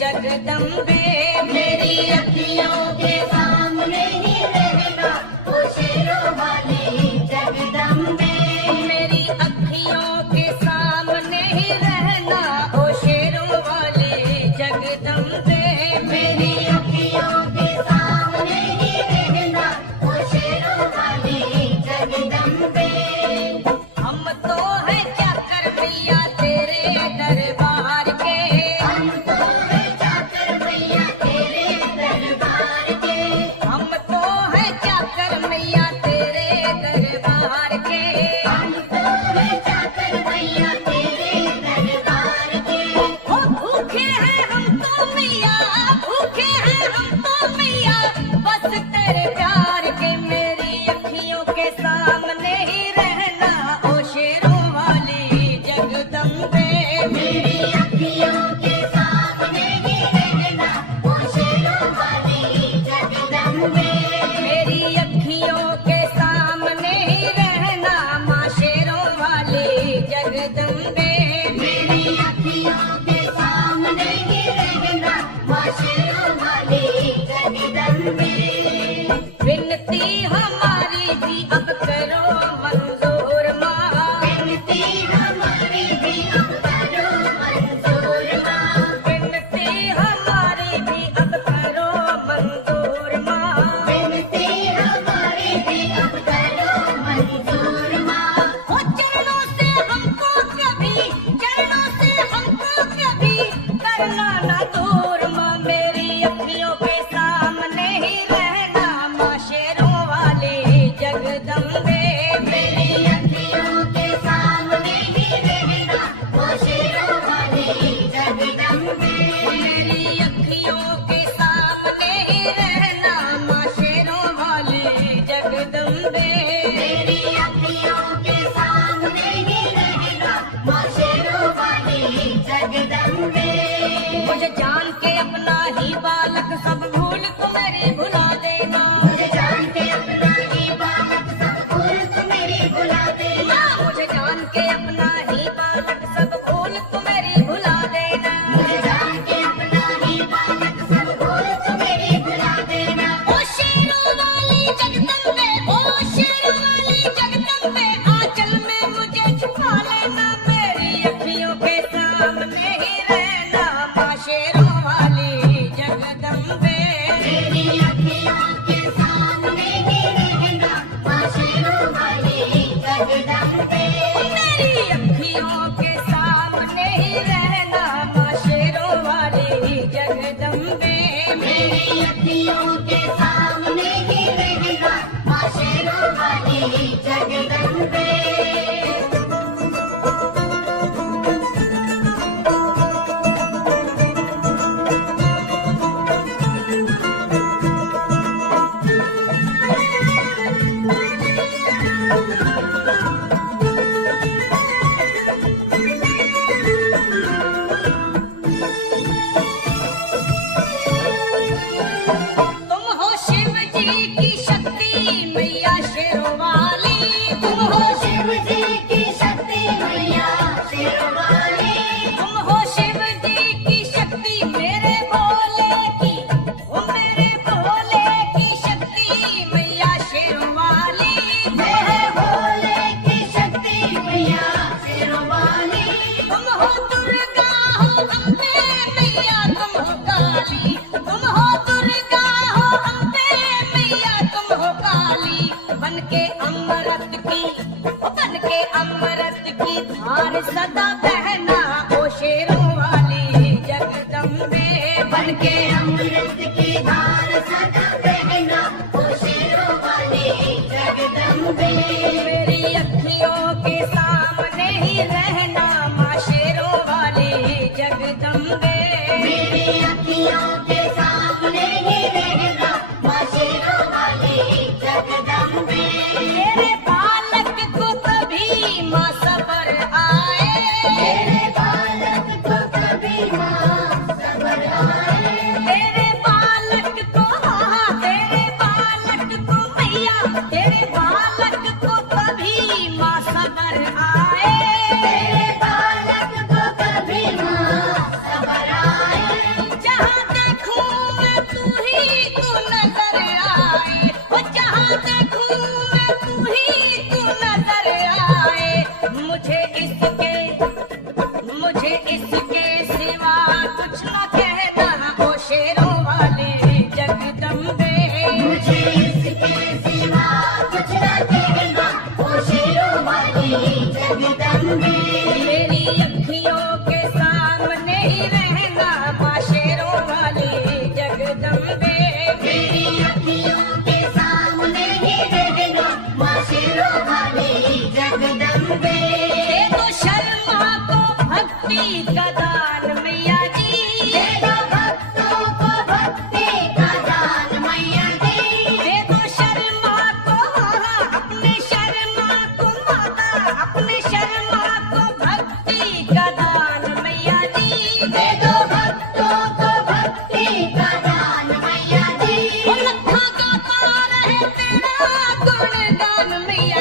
जगदम्बे मेरी अखियों के सामने ही रहना, ओ शेरों वाली जगदम्बे मेरी अखियों के सामने ही रहना, ओ शेरों वाली जगदम्बे मेरी अखियों के सामने ही रहना, ओ शेरों वाली जगदम्बे। हम तो है क्या कर मैया तेरे दरबार के, हम तो है क्या कर मैया तेरे दरबार के, हम तो है क्या कर मैया तेरे दरबार के, हम तो है क्या कर मैया तेरे दरबार के। ओ भूखे हैं हम तो मैया, भूखे हैं हम तो मैया, बस तेरे प्यार के मेरी अखियों के सामने ही रहना, ओ शेरों वाली जगदम्बे मेरी अखियों के सामने ही रहना, ओ शेरों वाली जगदम्बे मेरी अखियों के सामने ही रहना, माँ शेरों वाली जगदम्बे मेरी अखियों के सामने ही रहना, माँ शेरों वाली जगदम्बे। विनती हमारी भी अब करो मंजूर माँ, विनती हमारी भी अब करो मंजूर माँ, विनती हमारी भी अब करो मंजूर माँ, विनती हमारी भी अब करो मंजूर माँ। ओ चरणों से हमको कभी, चरणों से हमको कभी करना ना दूर माँ, मेरी अखियों के सामने ही रहना, माँ शेरों वाली जगदम्बे मेरी अखियों के सामने ही रहना, माँ शेरों वाली जगदम्बे मेरी अखियों के सामने ही रहना, माँ शेरों वाली जगदम्बे मेरी अखियों के सामने ही रहना, माँ शेरों वाली जगदम्बे। मुझे जान के अपना ही बालक सब भूल तो मेरी भुला देना, मुझे जान के अपना ही बालक सब भूल तो मेरी भुला देना, मुझे जान के अपना ही बालक सब भूल तो मेरी भुला देना, मुझे जान के अपना ही बालक सब भूल तो मेरी भुला देना। ओ शेरों वाली जगदम्बे, ओ शेरों वाली जगदम्बे, आंचल में मुझे छुपा लेना, मेरी अखियों के सामने ही रहना, माँ शेरों वाली जगदम्बे मेरी अखियों के सामने ही रहना, माँ शेरों वाली जगदम्बे मेरी अखियों के सामने ही रहना, माँ शेरों वाली जगदम्बे मेरी अखियों के सामने ही रहना, माँ शेरों वाली जगदम्बे। तुम हो शिव जी की शक्ति मैया शेरों वाली, तुम हो शिव जी की शक्ति मैया शेरों वाली, तुम हो शिव जी की शक्ति मेरे भोले की, ओ मेरे भोले की शक्ति मैया शेरों वाली, मेरे भोले की शक्ति मैया शेरों वाली। तुम हो दुर्गा हो अम्बे मैया, तुम हो काली, तुम हो दुर्गा हो अम्बे मैया, तुम हो काली, बनके अमृत की, बनके अमृत की धार सदा बहना, ओ शेरों वाली जगदम्बे बनके अमृत की धार सदा बहना, ओ शेरों वाली भक्ति का दान मैया जी, दे दो भक्तों को भक्ति का दान मैया जी। दे दो शर्मा को अपने शर्मा को माता, अपने शर्मा को भक्ति का दान मैया जी, दे दो भक्तों को भक्ति का दान मैया जी। लखा गाता रहे तेरा गुणगान मैया